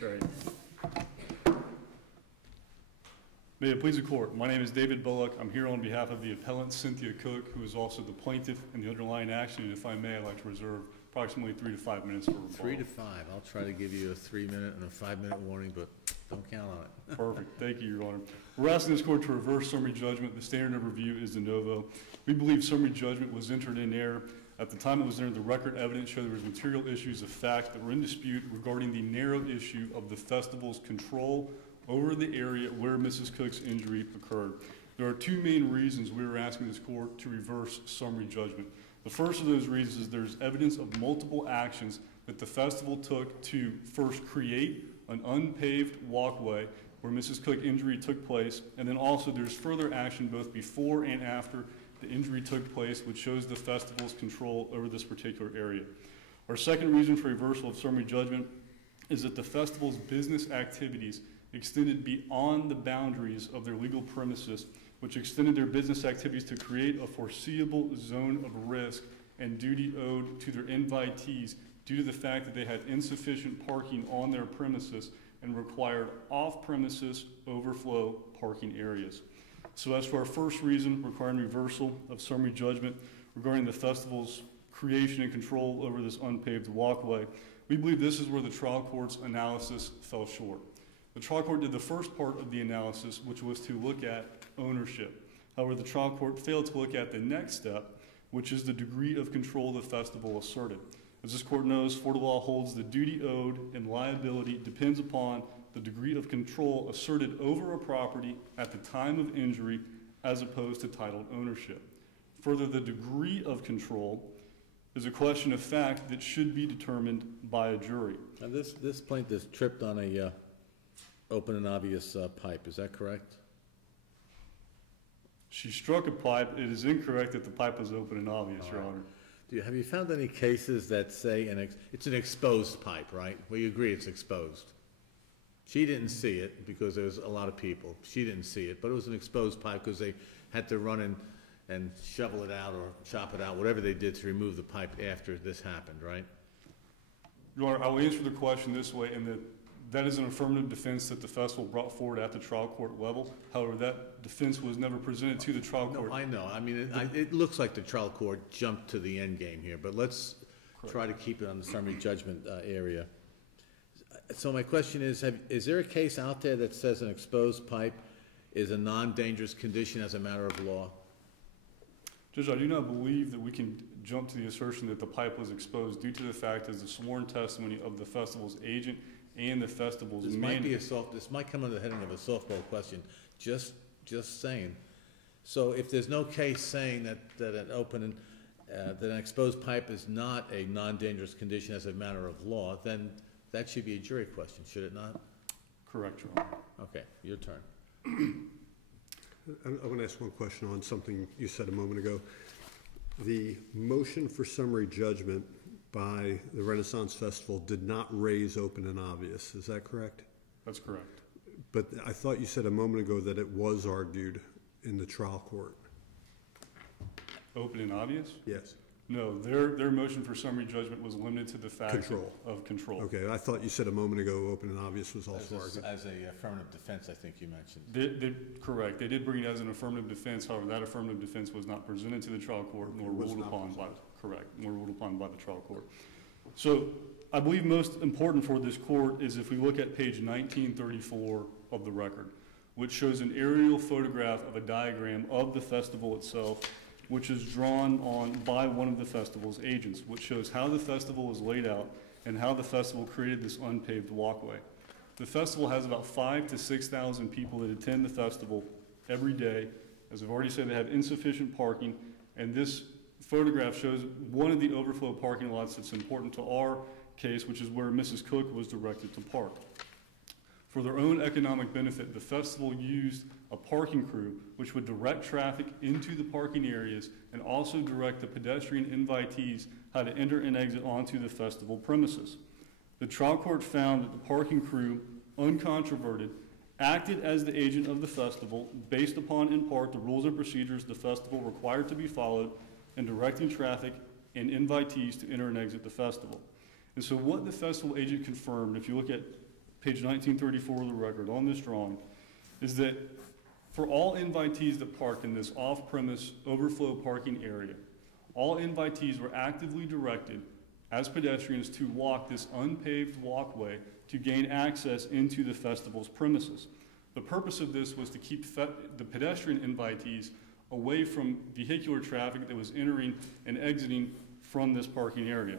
That's right. May it please the court. My name is David Bullock. I'm here on behalf of the appellant Cynthia Cook, who is also the plaintiff in the underlying action. And if I may, I'd like to reserve approximately 3 to 5 minutes for rebuttal. 3 to 5. I'll try to give you a 3-minute and a 5-minute warning, but don't count on it. Perfect. Thank you, Your Honor. We're asking this court to reverse summary judgment. The standard of review is de novo. We believe summary judgment was entered in error. At the time it was entered, the record evidence showed there was material issues of fact that were in dispute regarding the narrow issue of the festival's control over the area where Mrs. Cook's injury occurred. There are 2 main reasons we are asking this court to reverse summary judgment. The first of those reasons is there's evidence of multiple actions that the festival took to first create an unpaved walkway where Mrs. Cook's injury took place, and then also there's further action both before and after the injury took place, which shows the festival's control over this particular area. Our second reason for reversal of summary judgment is that the festival's business activities extended beyond the boundaries of their legal premises, which extended their business activities to create a foreseeable zone of risk and duty owed to their invitees due to the fact that they had insufficient parking on their premises and required off-premises overflow parking areas. So as for our first reason requiring reversal of summary judgment regarding the festival's creation and control over this unpaved walkway, we believe this is where the trial court's analysis fell short. The trial court did the first part of the analysis, which was to look at ownership. However, the trial court failed to look at the next step, which is the degree of control the festival asserted. As this court knows, Florida law holds the duty owed and liability depends upon the degree of control asserted over a property at the time of injury as opposed to titled ownership. Further, the degree of control is a question of fact that should be determined by a jury. Now this plaintiff tripped on a open and obvious pipe, is that correct? She struck a pipe. It is incorrect that the pipe was open and obvious, Your Honor. Have you found any cases that say it's an exposed pipe, right? We agree it's exposed. She didn't see it because there was a lot of people. She didn't see it, but it was an exposed pipe because they had to run in and shovel it out or chop it out, whatever they did to remove the pipe after this happened, right? Your Honor, I will answer the question this way, in that is an affirmative defense that the festival brought forward at the trial court level. However, that defense was never presented to the trial court. No, I know. I mean, it looks like the trial court jumped to the end game here, but let's try to keep it on the summary judgment area. So my question is there a case out there that says an exposed pipe is a non-dangerous condition as a matter of law? Judge, I do not believe that we can jump to the assertion that the pipe was exposed due to the fact as the sworn testimony of the festival's agent and the festival's this might come under the heading of a softball question. Just saying. So if there's no case saying that an exposed pipe is not a non-dangerous condition as a matter of law, then that should be a jury question, should it not? Correct, Your Honor. Okay, your turn. I want to ask one question on something you said a moment ago. The motion for summary judgment by the Renaissance Festival did not raise open and obvious. Is that correct? That's correct. But I thought you said a moment ago that it was argued in the trial court. Open and obvious? Yes. No, their motion for summary judgment was limited to the fact of control. Okay, I thought you said a moment ago open and obvious was also argued. As a affirmative defense, I think you mentioned. Correct. They did bring it as an affirmative defense. However, that affirmative defense was not presented to the trial court nor ruled upon by the trial court. So I believe most important for this court is if we look at page 1934 of the record, which shows an aerial photograph of a diagram of the festival itself, which is drawn on by one of the festival's agents, which shows how the festival is laid out and how the festival created this unpaved walkway. The festival has about 5,000 to 6,000 people that attend the festival every day. As I've already said, they have insufficient parking, and this photograph shows one of the overflow parking lots that's important to our case, which is where Mrs. Cook was directed to park. For their own economic benefit, the festival used a parking crew which would direct traffic into the parking areas and also direct the pedestrian invitees how to enter and exit onto the festival premises. The trial court found that the parking crew, uncontroverted, acted as the agent of the festival based upon, in part, the rules and procedures the festival required to be followed in directing traffic and invitees to enter and exit the festival. And so what the festival agent confirmed, if you look at page 1934 of the record on this drawing, is that for all invitees that parked in this off-premise overflow parking area, all invitees were actively directed as pedestrians to walk this unpaved walkway to gain access into the festival's premises. The purpose of this was to keep the pedestrian invitees away from vehicular traffic that was entering and exiting from this parking area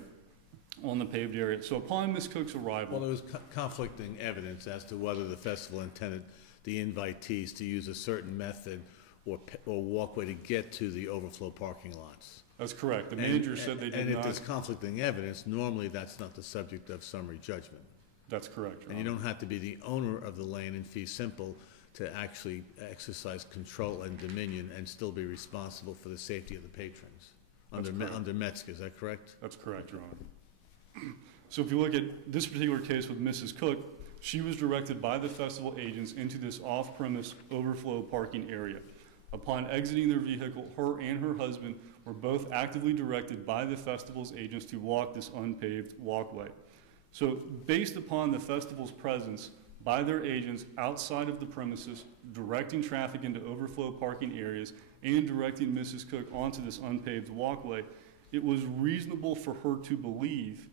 on the paved area. So upon Ms. Cook's arrival— Well, there was conflicting evidence as to whether the festival intended the invitees to use a certain method or walkway to get to the overflow parking lots. That's correct. The manager said they did not— And if there's conflicting evidence, normally that's not the subject of summary judgment. That's correct, Your And you don't have to be the owner of the land in fee simple to actually exercise control and dominion and still be responsible for the safety of the patrons. Under Metzger, is that correct? That's correct, Your Honor. So if you look at this particular case with Mrs. Cook, she was directed by the festival agents into this off-premise overflow parking area. Upon exiting their vehicle, her and her husband were both actively directed by the festival's agents to walk this unpaved walkway. So based upon the festival's presence by their agents outside of the premises, directing traffic into overflow parking areas and directing Mrs. Cook onto this unpaved walkway, it was reasonable for her to believe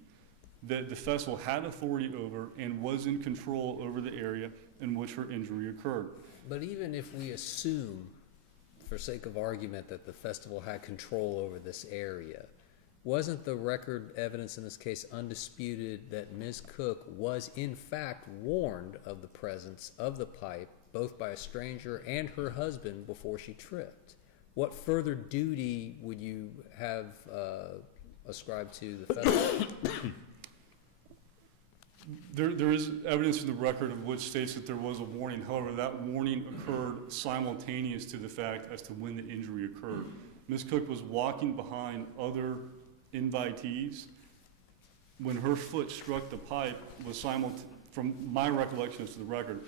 that the festival had authority over and was in control over the area in which her injury occurred. But even if we assume, for sake of argument, that the festival had control over this area, wasn't the record evidence in this case undisputed that Ms. Cook was in fact warned of the presence of the pipe, both by a stranger and her husband, before she tripped? What further duty would you have ascribed to the festival? There is evidence in the record of which states that there was a warning. However, that warning occurred simultaneous to the fact as to when the injury occurred. Ms. Cook was walking behind other invitees. When her foot struck the pipe, from my recollection as to the record,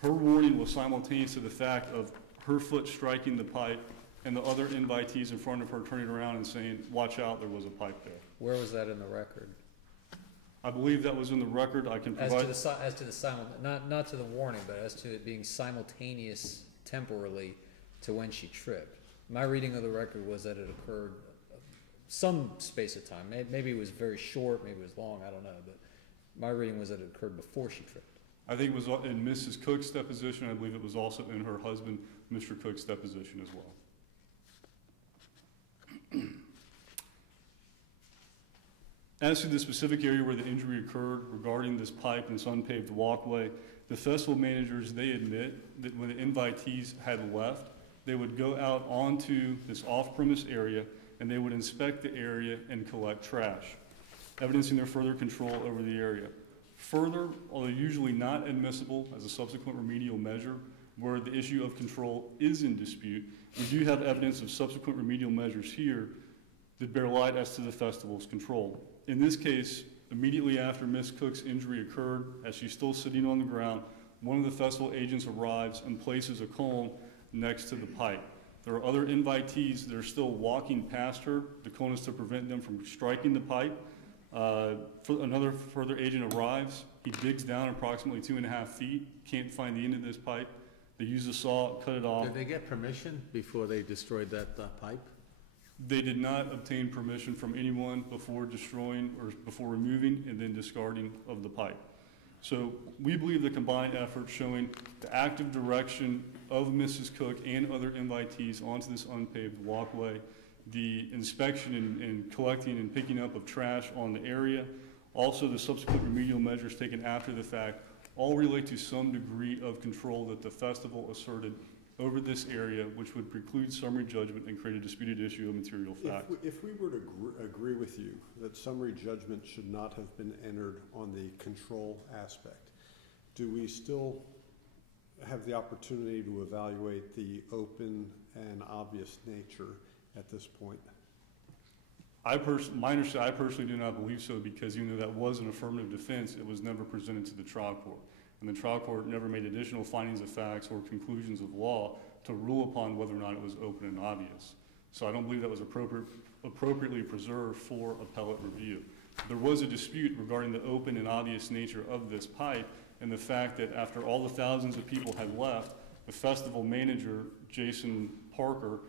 her warning was simultaneous to the fact of her foot striking the pipe and the other invitees in front of her turning around and saying, "Watch out, there was a pipe there." Where was that in the record? I believe that was in the record. I can provide— not to the warning, but as to it being simultaneous temporally to when she tripped. My reading of the record was that it occurred some space of time. Maybe it was very short, maybe it was long, I don't know. But my reading was that it occurred before she tripped. I think it was in Mrs. Cook's deposition. I believe it was also in her husband, Mr. Cook's deposition as well. As to the specific area where the injury occurred regarding this pipe and this unpaved walkway, the festival managers, they admit that when the invitees had left, they would go out onto this off-premise area and they would inspect the area and collect trash, evidencing their further control over the area. Further, although usually not admissible as a subsequent remedial measure, where the issue of control is in dispute, we do have evidence of subsequent remedial measures here that bear light as to the festival's control. In this case, immediately after Ms. Cook's injury occurred, as she's still sitting on the ground, one of the festival agents arrives and places a cone next to the pipe. There are other invitees that are still walking past her. The cone is to prevent them from striking the pipe. Another further agent arrives. He digs down approximately 2.5 feet, can't find the end of this pipe. They use a saw, cut it off. Did they get permission before they destroyed that pipe? They did not obtain permission from anyone before destroying or before removing and then discarding of the pipe. So we believe the combined effort showing the active direction of Mrs. Cook and other invitees onto this unpaved walkway, the inspection and collecting and picking up of trash on the area, also the subsequent remedial measures taken after the fact, all relate to some degree of control that the festival asserted over this area, which would preclude summary judgment and create a disputed issue of material fact. If we were to agree with you that summary judgment should not have been entered on the control aspect, do we still have the opportunity to evaluate the open and obvious nature at this point? I personally do not believe so, because even though that was an affirmative defense, it was never presented to the trial court. And the trial court never made additional findings of facts or conclusions of law to rule upon whether or not it was open and obvious. So I don't believe that was appropriately preserved for appellate review. There was a dispute regarding the open and obvious nature of this pipe, and the fact that after all the thousands of people had left, the festival manager, Jason Parker,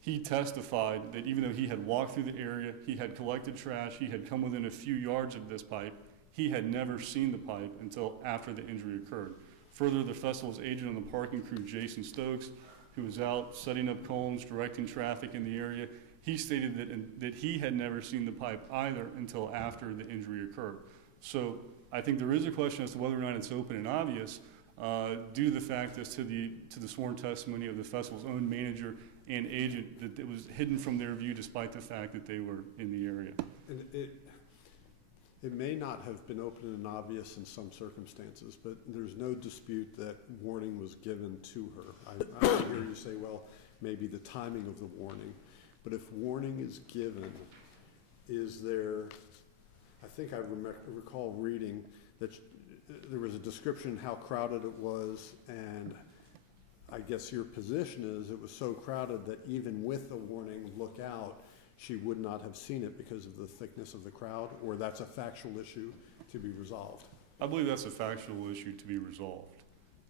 he testified that even though he had walked through the area, he had collected trash, he had come within a few yards of this pipe, he had never seen the pipe until after the injury occurred. Further, the festival's agent on the parking crew, Jason Stokes, who was out setting up cones, directing traffic in the area, he stated that he had never seen the pipe either until after the injury occurred. So I think there is a question as to whether or not it's open and obvious due to the fact as to the sworn testimony of the festival's own manager and agent that it was hidden from their view despite the fact that they were in the area. And it may not have been open and obvious in some circumstances, but there's no dispute that warning was given to her. I hear you say, well, maybe the timing of the warning, but if warning is given, is there, I think I recall reading that there was a description how crowded it was, and I guess your position is it was so crowded that even with the warning, look out, she would not have seen it because of the thickness of the crowd, or that's a factual issue to be resolved? I believe that's a factual issue to be resolved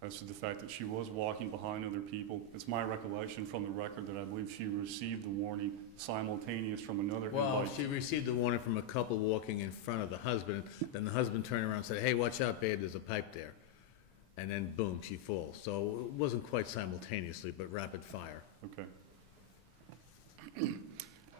as to the fact that she was walking behind other people. It's my recollection from the record that I believe she received the warning simultaneous from another invite. She received the warning from a couple walking in front of the husband, then the husband turned around and said, hey, watch out, babe, there's a pipe there. And then boom, she falls. So it wasn't quite simultaneously, but rapid fire. Okay.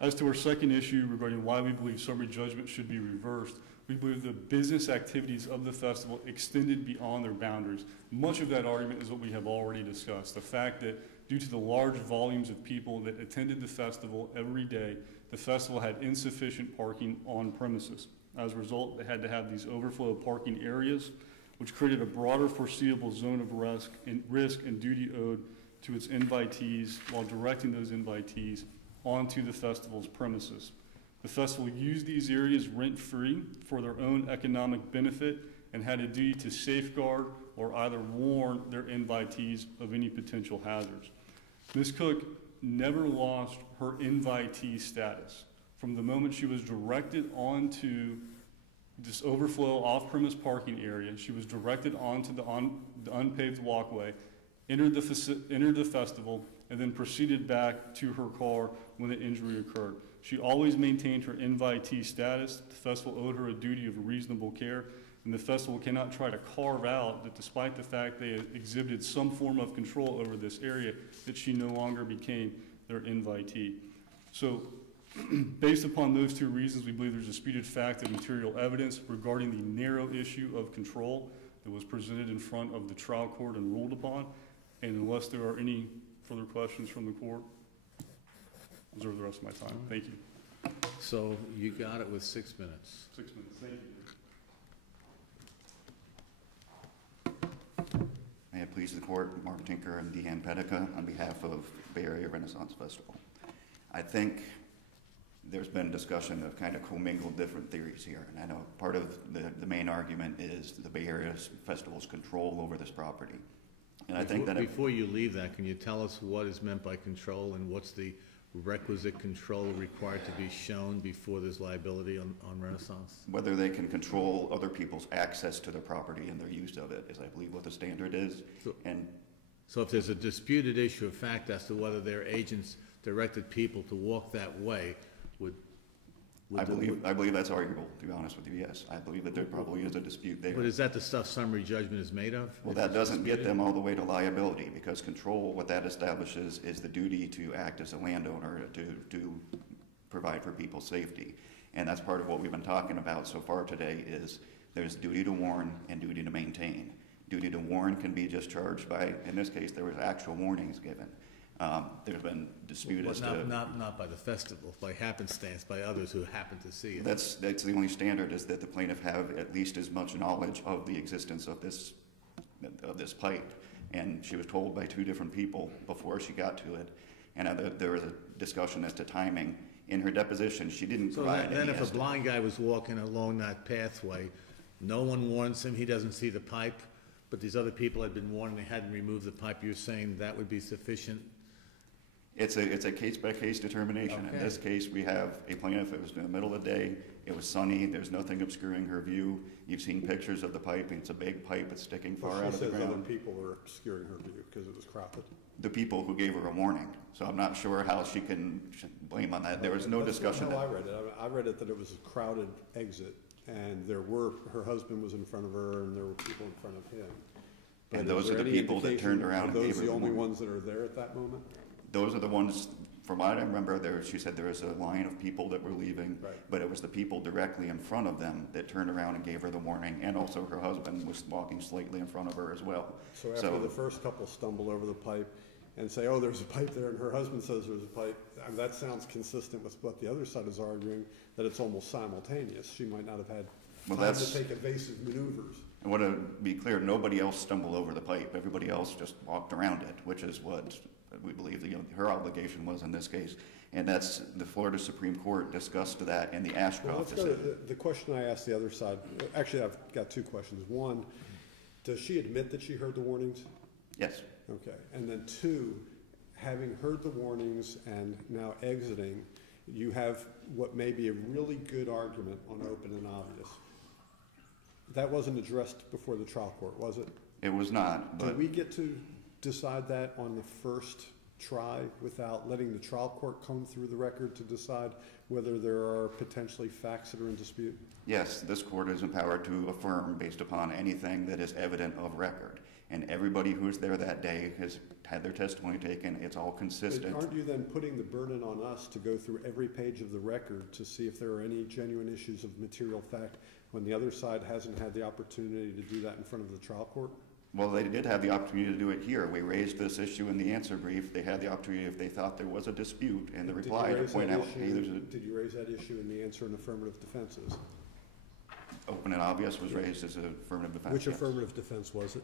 As to our second issue regarding why we believe summary judgment should be reversed, we believe the business activities of the festival extended beyond their boundaries. Much of that argument is what we have already discussed. The fact that due to the large volumes of people that attended the festival every day, the festival had insufficient parking on premises. As a result, they had to have these overflow parking areas, which created a broader foreseeable zone of risk and duty owed to its invitees while directing those invitees onto the festival's premises. The festival used these areas rent-free for their own economic benefit and had a duty to safeguard or either warn their invitees of any potential hazards. Ms. Cook never lost her invitee status. From the moment she was directed onto this overflow off-premise parking area, she was directed onto the unpaved walkway, entered the festival, and then proceeded back to her car when the injury occurred. She always maintained her invitee status. The festival owed her a duty of reasonable care, and the festival cannot try to carve out that despite the fact they exhibited some form of control over this area, that she no longer became their invitee. So based upon those two reasons, we believe there's disputed fact and material evidence regarding the narrow issue of control that was presented in front of the trial court and ruled upon. And unless there are any further questions from the court, I'll reserve the rest of my time. Thank you. So you got it with 6 minutes. 6 minutes. Thank you. May it please the court, Mark Tinker and Deanne Pedica on behalf of Bay Area Renaissance Festival. I think there's been discussion of kind of commingled different theories here, and I know part of the main argument is the Bay Area Festival's control over this property. And I think that before you leave that, can you tell us what is meant by control and what's the requisite control required to be shown before there's liability on Renaissance? Whether they can control other people's access to their property and their use of it is, I believe, what the standard is. So if there's a disputed issue of fact as to whether their agents directed people to walk that way, I believe that's arguable, to be honest with you, yes. I believe that there probably is a dispute there. But is that the stuff summary judgment is made of? Well, that doesn't get them all the way to liability, because control, what that establishes is the duty to act as a landowner to provide for people's safety. And that's part of what we've been talking about so far today is there's duty to warn and duty to maintain. Duty to warn can be just charged by, in this case, there was actual warnings given. There's been dispute as to... Not by the festival, by happenstance, by others who happen to see it. That's the only standard, is that the plaintiff have at least as much knowledge of the existence of this pipe. And she was told by two different people before she got to it. And there was a discussion as to timing. In her deposition, she didn't provide any then if estimate. a blind guy was walking along that pathway, no one warns him, he doesn't see the pipe, but these other people had been warned they hadn't removed the pipe, you're saying that would be sufficient? It's a case-by-case determination. In Okay. this case, we have a plaintiff, it was in the middle of the day, it was sunny, there's nothing obscuring her view. You've seen pictures of the pipe, and it's a big pipe, it's sticking far out of the She says other ground. people were obscuring her view because it was crowded. The people who gave her a warning, so I'm not sure how she can blame on that. There was no That's not discussion. how I read it. I read it that it was a crowded exit, and her husband was in front of her, and there were people in front of him. But And is those there are the any people that indication- turned around and gave her Are those the the only warning. ones that are there at that moment? Those are the ones, from what I remember, she said there was a line of people that were leaving, Right. but it was the people directly in front of them that turned around and gave her the warning, and also her husband was walking slightly in front of her as well. So after the first couple stumble over the pipe and say, oh, there's a pipe there, and her husband says there's a pipe, I mean, that sounds consistent with what the other side is arguing, that it's almost simultaneous. She might not have had Well, time that's- to take evasive maneuvers. I want to be clear, nobody else stumbled over the pipe. Everybody else just walked around it, which is what we believe her obligation was in this case. And that's, the Florida Supreme Court discussed that in the Well, Ashcroft let's go to decision. the question I asked the other side. Actually, I've got two questions. One, does she admit that she heard the warnings? Yes, Okay. And then two, having heard the warnings and now exiting, you have what may be a really good argument on open and obvious. That wasn't addressed before the trial court, was it? it was not, Do but we get to decide that on the first try without letting the trial court comb through the record to decide whether there are potentially facts that are in dispute? yes, this court is empowered to affirm based upon anything that is evident of record. And everybody who was there that day has had their testimony taken. It's all But consistent. aren't you then putting the burden on us to go through every page of the record to see if there are any genuine issues of material fact when the other side hasn't had the opportunity to do that in front of the trial court? Well, they did have the opportunity to do it here. We raised this issue in the answer brief. They had the opportunity, if they thought there was a dispute in the Did you reply, to raise point that out, hey, issue- there's a Did you raise that issue in the answer and affirmative defenses? open and obvious was raised as an affirmative defense. Which yes. affirmative defense was it?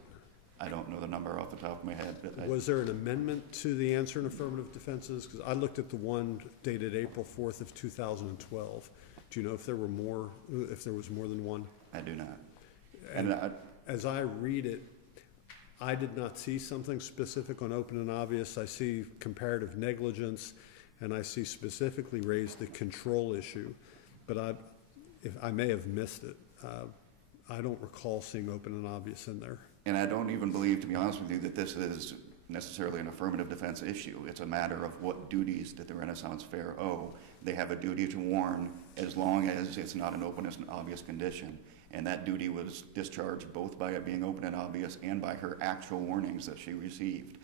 I don't know the number off the top of my head, but Was there an amendment to the answer and affirmative defenses? Because I looked at the one dated April 4th of 2012. Do you know if there were more, if there was more than one? I do not. And And as I read it, I did not see something specific on open and obvious. I see comparative negligence, and I see specifically raised the control issue. But if I may have missed it. I don't recall seeing open and obvious in there. And I don't even believe, to be honest with you, that this is necessarily an affirmative defense issue. It's a matter of what duties that the Renaissance Fair owe. They have a duty to warn as long as it's not an open and obvious condition. And that duty was discharged both by it being open and obvious and by her actual warnings that she received.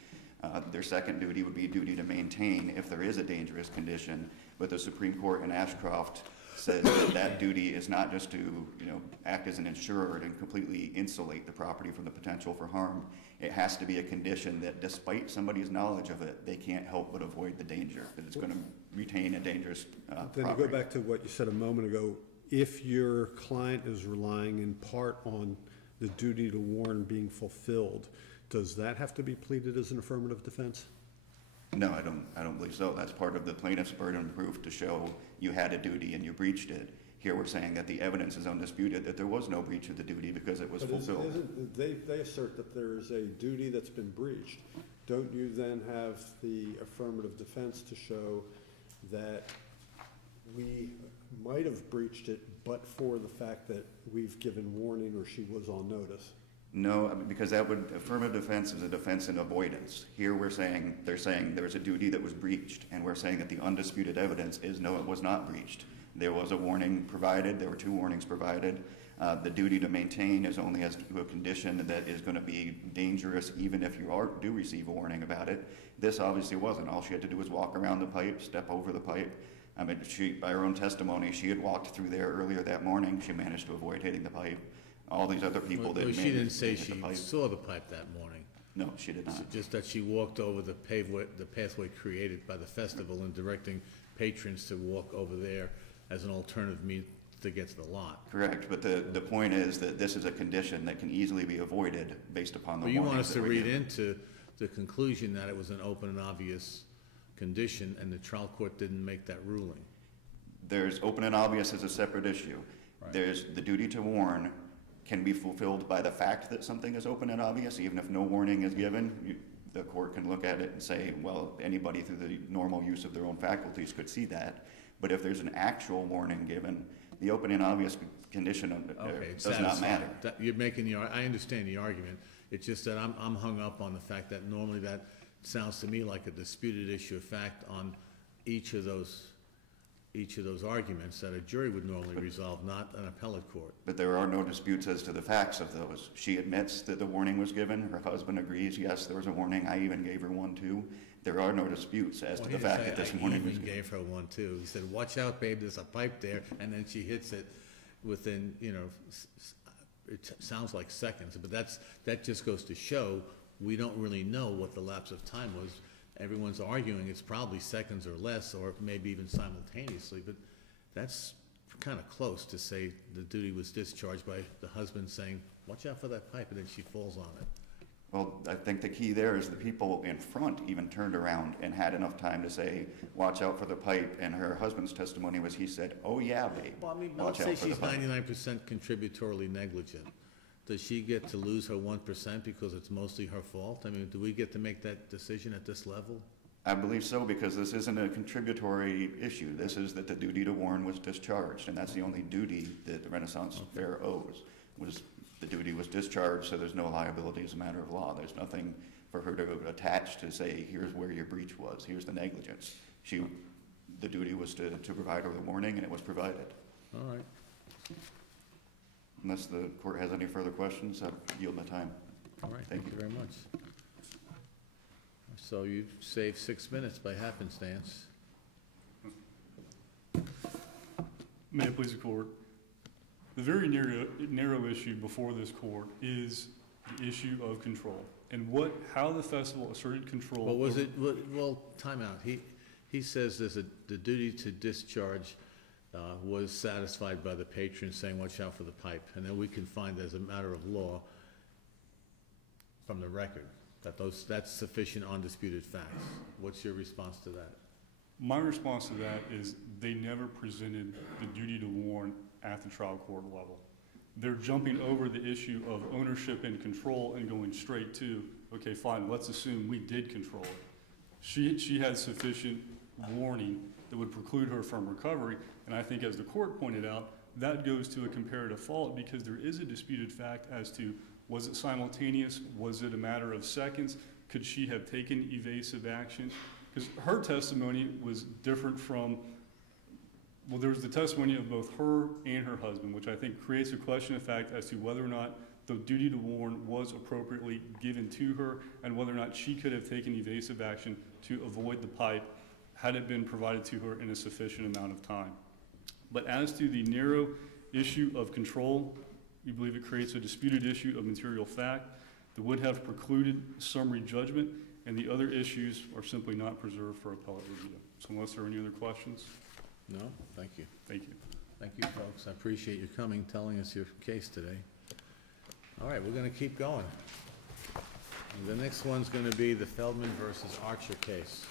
Their second duty would be a duty to maintain if there is a dangerous condition. But the Supreme Court in Ashcroft says that that duty is not just to, act as an insurer and completely insulate the property from the potential for harm. It has to be a condition that, despite somebody's knowledge of it, they can't help but avoid the danger, that it's going to retain a dangerous Then property. to go back to what you said a moment ago, if your client is relying in part on the duty to warn being fulfilled, does that have to be pleaded as an affirmative defense? No, I don't believe so. That's part of the plaintiff's burden of proof to show you had a duty and you breached it. Here we're saying that the evidence is undisputed, that there was no breach of the duty because it was But fulfilled. they assert that there's a duty that's been breached. Don't you then have the affirmative defense to show that we might have breached it, but for the fact that we've given warning or she was on notice? No, because affirmative defense is a defense in avoidance. Here they're saying there's a duty that was breached, and we're saying that the undisputed evidence is no, it was not breached. There was a warning provided, there were 2 warnings provided. The duty to maintain is only as to a condition that is going to be dangerous even if you do receive a warning about it. This obviously wasn't. All she had to do was walk around the pipe, step over the pipe. I mean, by her own testimony, she had walked through there earlier that morning. She managed to avoid hitting the pipe. All these other people Well, didn't she didn't manage to say hit the she pipe. saw the pipe that morning. No, she did not. Just that she walked over the pathway created by the festival and directing patrons to walk over there as an alternative means to get to the lot. Correct, but the point is that this is a condition that can easily be avoided based upon the But you warnings want us that to were read given. into the conclusion that it was an open and obvious condition, and the trial court didn't make that ruling. There's open and obvious as a separate issue. Right. There's the duty to warn can be fulfilled by the fact that something is open and obvious, even if no warning is given. the court can look at it and say, well, anybody through the normal use of their own faculties could see that. But if there's an actual warning given, the open and obvious condition does not matter. You're making I understand the argument. It's just that I'm hung up on the fact that normally that sounds to me like a disputed issue of fact on each of those arguments that a jury would normally resolve, not an appellate court. But there are no disputes as to the facts of those. She admits that the warning was given. Her husband agrees, yes, there was a warning. I even gave her one too. There are no disputes as to the fact that this warning was given. I even gave her one too. He said, watch out, babe, there's a pipe there, and then she hits it within, it sounds like seconds, but that just goes to show we don't really know what the lapse of time was. Everyone's arguing it's probably seconds or less, or maybe even simultaneously, but that's kind of close to say the duty was discharged by the husband saying, watch out for that pipe, and then she falls on it. Well, I think the key there is the people in front even turned around and had enough time to say, watch out for the pipe, and her husband's testimony was he said, oh yeah, babe, Well, I mean, watch let's say out for the she's pipe. 99% contributorily negligent. Does she get to lose her 1% because it's mostly her fault? I mean, do we get to make that decision at this level? I believe so, because this isn't a contributory issue. This is that the duty to warn was discharged, and that's the only duty that the Renaissance Fair owes. The duty was discharged, so there's no liability as a matter of law. There's nothing for her to attach to say, here's where your breach was, here's the negligence. The duty was to provide her the warning, and it was provided. All right. Unless the court has any further questions, I yield my time. All right, Thank thank you you. very much. So you've saved 6 minutes by happenstance. May it please the court. The very narrow issue before this court is the issue of control and how the festival asserted control. Well, well, time out. He says the duty to discharge was satisfied by the patron saying, watch out for the pipe. And then we can find as a matter of law from the record that that's sufficient undisputed facts. What's your response to that? My response to that is they never presented the duty to warn at the trial court level. They're jumping over the issue of ownership and control and going straight to, okay, fine, let's assume we did control it. She had sufficient warning that would preclude her from recovery, and I think as the court pointed out, that goes to a comparative fault because there is a disputed fact as to was it simultaneous, was it a matter of seconds, could she have taken evasive action? Because her testimony was different from, well, there was the testimony of both her and her husband, which I think creates a question of fact as to whether or not the duty to warn was appropriately given to her and whether or not she could have taken evasive action to avoid the pipe had it been provided to her in a sufficient amount of time. But as to the narrow issue of control, we believe it creates a disputed issue of material fact that would have precluded summary judgment, and the other issues are simply not preserved for appellate review. So unless there are any other questions. No? Thank you. Thank you. Thank you, folks. I appreciate you coming, telling us your case today. All right, we're going to keep going. And the next one's going to be the Feldman versus Archer case.